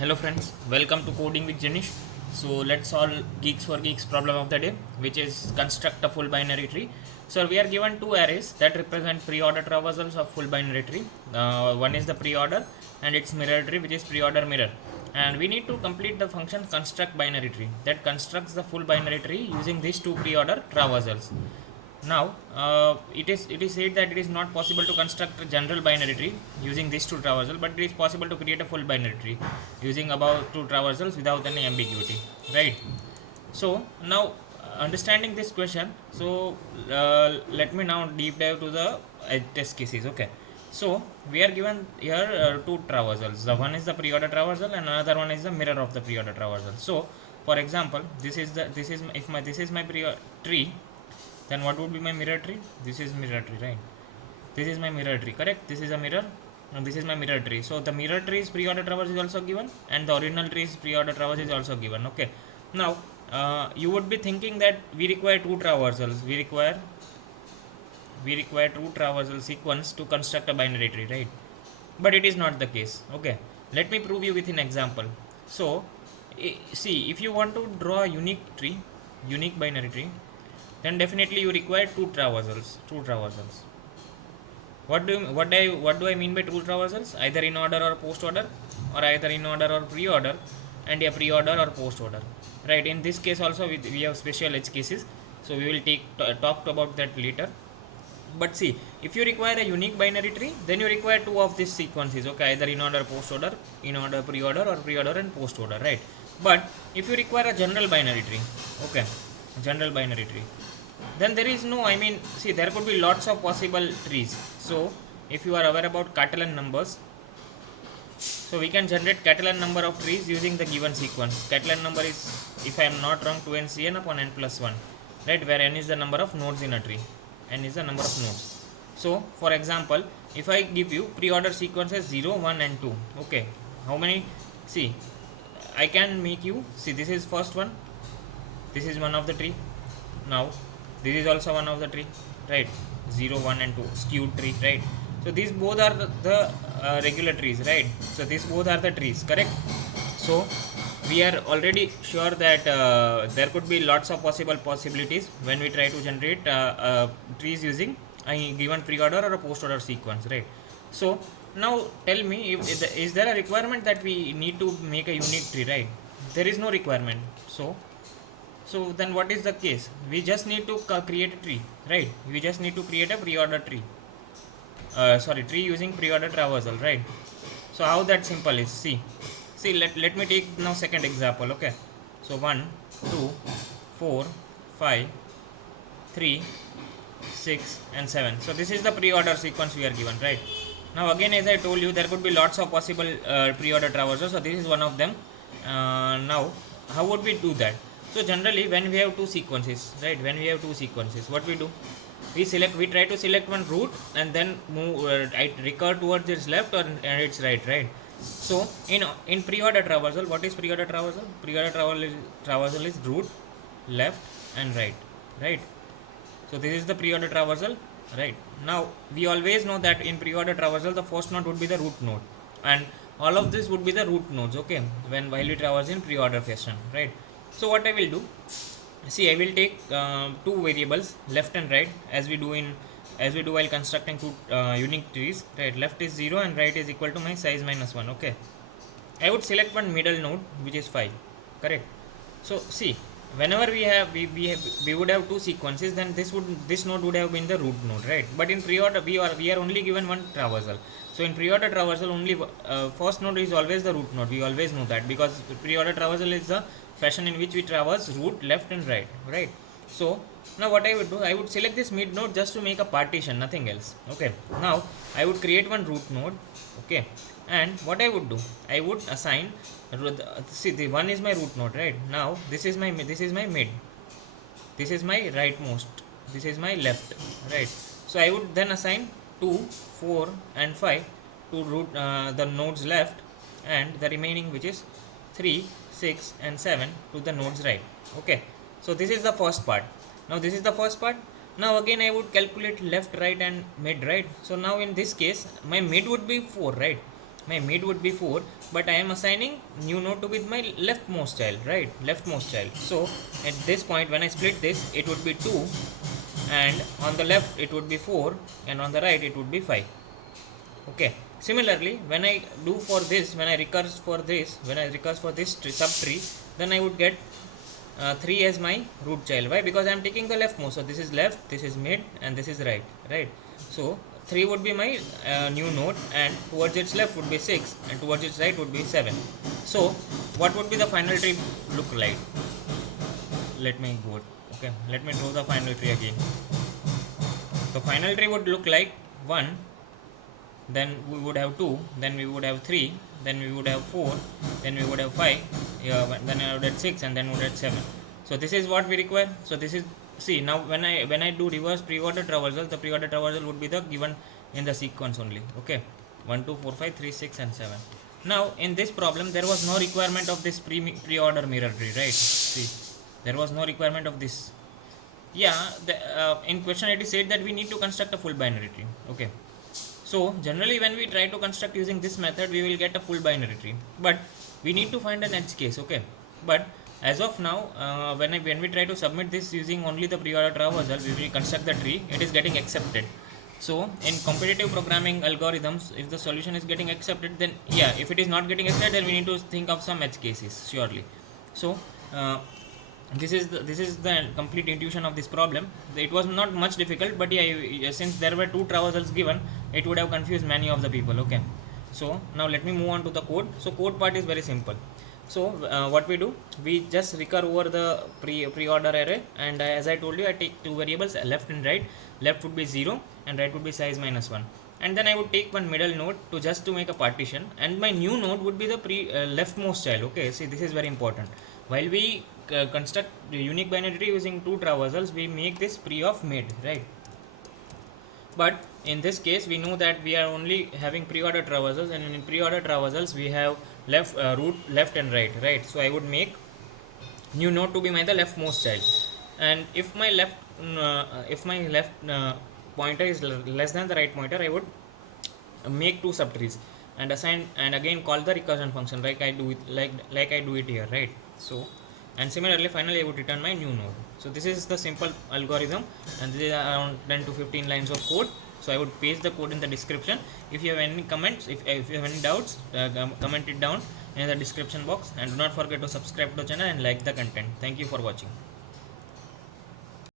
Hello friends, welcome to Coding with Janish. So let's solve Geeks for Geeks problem of the day, which is construct a full binary tree. So we are given two arrays that represent pre-order traversals of full binary tree. One is the pre-order and its mirror tree, which is pre-order mirror. And we need to complete the function construct binary tree that constructs the full binary tree using these two pre-order traversals. Now, it is said that it is not possible to construct a general binary tree using these two traversals, but it is possible to create a full binary tree using above two traversals without any ambiguity, right? So now, understanding this question, so let me now deep dive to the test cases. Okay, so we are given here two traversals. The one is the pre-order traversal and another one is the mirror of the pre-order traversal. So for example, this is my tree, then what would be my mirror tree? This is mirror tree, right? This is my mirror tree, correct? This is a mirror and this is my mirror tree. So the mirror tree's pre-order traverse is also given and the original tree's pre-order traverse is also given. Okay, now you would be thinking that we require two traversals, we require two traversal sequence to construct a binary tree, right? But it is not the case. Okay, let me prove you with an example. So see, if you want to draw a unique binary tree, then definitely you require two traversals. What do I mean by two traversals? Either in order or post order, or either in order or pre-order, and a pre-order or post order, right? In this case also we have special edge cases, so we will talk about that later. But see, if you require a unique binary tree, then you require two of these sequences, okay? Either in order, post order, in order, pre-order, or pre-order and post order, right? But if you require a general binary tree, okay, general binary tree, then there is no, I mean, see, there could be lots of possible trees. So if you are aware about Catalan numbers, so we can generate Catalan number of trees using the given sequence. Catalan number is, if I am not wrong, 2n cn upon n plus 1, right? Where n is the number of nodes in a tree, n is the number of nodes. So for example, if I give you pre-order sequences 0, 1 and 2, okay, how many? See, I can make you, see, this is first one, this is one of the tree. Now this is also one of the tree, right? 0, 1 and 2 skewed tree, right? So these both are the regular trees, right? So these both are the trees, correct? So we are already sure that there could be lots of possibilities when we try to generate trees using a given pre-order or a post-order sequence, right? So now tell me, is there a requirement that we need to make a unique tree, right? There is no requirement. So then what is the case? We just need to create a tree, right? We just need to create a pre-order tree. Tree using pre-order traversal, right? So how that simple is? See, let me take now second example, okay? So 1, 2, 4, 5, 3, 6 and 7. So this is the pre-order sequence we are given, right? Now again, as I told you, there could be lots of possible pre-order traversals. So this is one of them. Now how would we do that? So generally, when we have two sequences, right? When we have two sequences, what we do? We try to select one root and then move, recur towards its left or and its right, right? So in pre-order traversal, what is pre-order traversal? Pre-order traversal is root, left and right, right? So this is the pre-order traversal, right? Now we always know that in pre-order traversal, the first node would be the root node, and all of this would be the root nodes, okay? While we traverse in pre-order fashion, right? So what I will do, see, I will take two variables, left and right, as we do while constructing two unique trees, right? Left is 0 and right is equal to my size minus 1, okay? I would select one middle node, which is 5, correct? So see, whenever we would have two sequences, then this node would have been the root node, right? But in pre-order we are only given one traversal. So in pre-order traversal, only first node is always the root node. We always know that, because pre-order traversal is the fashion in which we traverse root, left and right, right? So now what I would do, I would select this mid node just to make a partition, nothing else, okay? Now I would create one root node, okay? And what I would do, I would assign, see, the one is my root node, right? Now this is my mid, this is my rightmost, this is my left, right? So I would then assign 2, 4 and 5 to root the nodes left, and the remaining, which is 3, 6 and 7, to the nodes right, okay? So this is the first part. Now this is the first part. Now again I would calculate left, right and mid, right? So now in this case my mid would be 4, right? my mid would be 4, but I am assigning new node to with my leftmost child, right? Leftmost child. So at this point, when I split this, it would be 2, and on the left it would be 4, and on the right it would be 5. Okay. Similarly, when I do for this, when I recurse for this subtree, then I would get 3 as my root child. Why? Because I am taking the leftmost. So this is left, this is mid, and this is right. Right. So 3 would be my new node, and towards its left would be 6, and towards its right would be 7. So what would be the final tree look like? Let me go. Okay. Let me draw the final tree again. The final tree would look like 1. Then we would have 2, then we would have 3, then we would have 4, then we would have 5, then I would have 6, and then we would have 7. So this is what we require. So this is, see, now when I do reverse pre-order traversal, the pre-order traversal would be the given in the sequence only. Okay, 1 2 4 5 3 6 and 7. Now in this problem there was no requirement of this pre-order mirror tree, right? See, there was no requirement of this. Yeah, in question it is said that we need to construct a full binary tree. Okay. So generally when we try to construct using this method, we will get a full binary tree, but we need to find an edge case. Okay, but as of now, when we try to submit this using only the pre-order traversal, we will construct the tree. It is getting accepted. So in competitive programming algorithms, if the solution is getting accepted, then yeah, if it is not getting accepted, then we need to think of some edge cases surely. So this is the complete intuition of this problem. It was not much difficult, but yeah, since there were 2 traversals given, it would have confused many of the people. Okay, so now let me move on to the code. So code part is very simple. So what we do, we just recur over the pre-order array, and as I told you, I take 2 variables, left and right. Left would be 0 and right would be size -1, and then I would take one middle node to make a partition, and my new node would be the leftmost child. Okay, see, this is very important. While we construct the unique binary tree using 2 traversals, we make this pre of mid, right? But in this case, we know that we are only having pre-order traversals, and in pre-order traversals we have root, left and right. So I would make new node to be the leftmost child, and if my left pointer is less than the right pointer, I would make 2 subtrees and assign, and again call the recursion function like I do it here, right? So, and similarly finally I would return my new node. So this is the simple algorithm, and this is around 10 to 15 lines of code. So I would paste the code in the description. If you have any comments, if you have any doubts, comment it down in the description box, and do not forget to subscribe to the channel and like the content. Thank you for watching.